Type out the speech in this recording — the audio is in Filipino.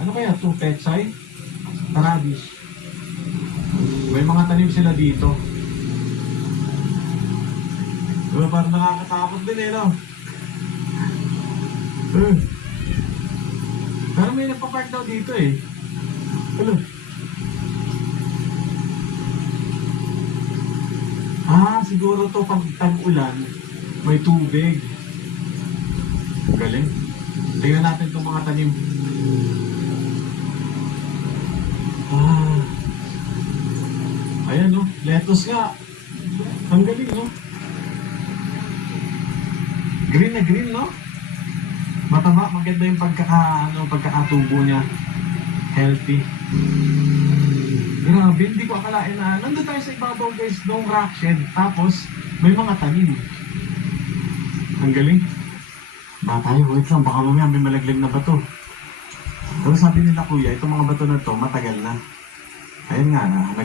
Ano kaya ito? Petsay? Radish. May mga tanim sila dito. Diba parang nakakatakot din eh, no? Pero may nagpa-park daw dito eh. Ano? Siguro to pag tag-ulan, may tubig. Galing. Tingnan natin itong mga tanim. Ayan no, lettuce nga. Ang galing no. Green na green no. Mataba, maganda yung pagkakatubo niya. Healthy. Grabe, hindi ko akalain na nandun tayo sa ibabaw guys ng rock shed. Tapos, may mga tanim. Ang galing. Ba tayo, wait lang, baka mamaya may malaglag na bato. Pero sabi nila kuya, itong mga bato na to matagal na. Ayun nga na,